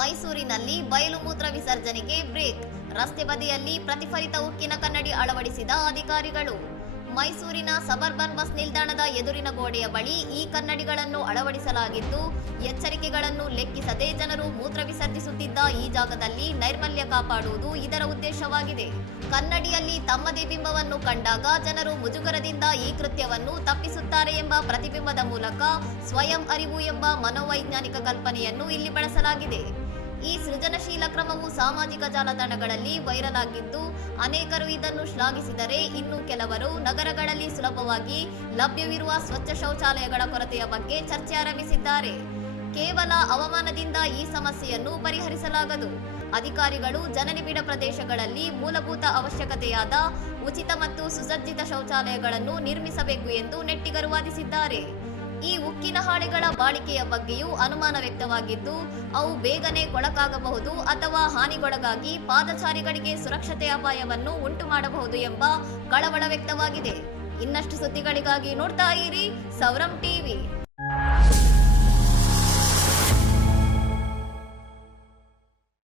ಮೈಸೂರಿನಲ್ಲಿ ಬಯಲು ಮೂತ್ರ ವಿಸರ್ಜನೆಗೆ ಬ್ರೇಕ್. ರಸ್ತೆ ಬದಿಯಲ್ಲಿ ಪ್ರತಿಫಲಿತ ಉಕ್ಕಿನ ಕನ್ನಡಿ ಅಳವಡಿಸಿದ ಅಧಿಕಾರಿಗಳು. ಮೈಸೂರಿನ ಸಬರ್ಬನ್ ಬಸ್ ನಿಲ್ದಾಣದ ಎದುರಿನ ಗೋಡೆಯ ಬಳಿ ಈ ಕನ್ನಡಿಗಳನ್ನು ಅಳವಡಿಸಲಾಗಿದ್ದು, ಎಚ್ಚರಿಕೆಗಳನ್ನು ಲೆಕ್ಕಿಸದೆ ಜನರು ಮೂತ್ರ ವಿಸರ್ಜಿಸುತ್ತಿದ್ದ ಈ ಜಾಗದಲ್ಲಿ ನೈರ್ಮಲ್ಯ ಕಾಪಾಡುವುದು ಇದರ ಉದ್ದೇಶವಾಗಿದೆ. ಕನ್ನಡಿಯಲ್ಲಿ ತಮ್ಮದೇ ಬಿಂಬವನ್ನು ಕಂಡಾಗ ಜನರು ಮುಜುಗರದಿಂದ ಈ ಕೃತ್ಯವನ್ನು ತಪ್ಪಿಸುತ್ತಾರೆ ಎಂಬ ಪ್ರತಿಬಿಂಬದ ಮೂಲಕ ಸ್ವಯಂ ಅರಿವು ಎಂಬ ಮನೋವೈಜ್ಞಾನಿಕ ಕಲ್ಪನೆಯನ್ನು ಇಲ್ಲಿ ಬಳಸಲಾಗಿದೆ. ಈ ಸೃಜನಶೀಲ ಕ್ರಮವು ಸಾಮಾಜಿಕ ಜಾಲತಾಣಗಳಲ್ಲಿ ವೈರಲ್ ಆಗಿದ್ದು, ಅನೇಕರು ಇದನ್ನು ಶ್ಲಾಘಿಸಿದರೆ ಇನ್ನು ಕೆಲವರು ನಗರಗಳಲ್ಲಿ ಸುಲಭವಾಗಿ ಲಭ್ಯವಿರುವ ಸ್ವಚ್ಛ ಶೌಚಾಲಯಗಳ ಕೊರತೆಯ ಬಗ್ಗೆ ಚರ್ಚೆ ಆರಂಭಿಸಿದ್ದಾರೆ. ಕೇವಲ ಅವಮಾನದಿಂದ ಈ ಸಮಸ್ಯೆಯನ್ನು ಪರಿಹರಿಸಲಾಗದು. ಅಧಿಕಾರಿಗಳು ಜನನಿಬಿಡ ಪ್ರದೇಶಗಳಲ್ಲಿ ಮೂಲಭೂತ ಅವಶ್ಯಕತೆಯಾದ ಉಚಿತ ಮತ್ತು ಸುಸಜ್ಜಿತ ಶೌಚಾಲಯಗಳನ್ನು ನಿರ್ಮಿಸಬೇಕು ಎಂದು ನೆಟ್ಟಿಗರು ವಾದಿಸಿದ್ದಾರೆ. ಈ ಉಕ್ಕಿನ ಹಾಳೆಗಳ ಬಾಳಿಕೆಯ ಬಗ್ಗೆಯೂ ಅನುಮಾನ ವ್ಯಕ್ತವಾಗಿದ್ದು, ಅವು ಬೇಗನೆ ಕೊಳಕಾಗಬಹುದು ಅಥವಾ ಹಾನಿಗೊಳಗಾಗಿ ಪಾದಚಾರಿಗಳಿಗೆ ಸುರಕ್ಷತೆ ಅಪಾಯವನ್ನು ಉಂಟು ಮಾಡಬಹುದು ಎಂಬ ಕಳವಳ ವ್ಯಕ್ತವಾಗಿದೆ. ಇನ್ನಷ್ಟು ಸುದ್ದಿಗಳಿಗಾಗಿ ನೋಡ್ತಾ ಇರಿ ಸೌರಂ ಟಿವಿ.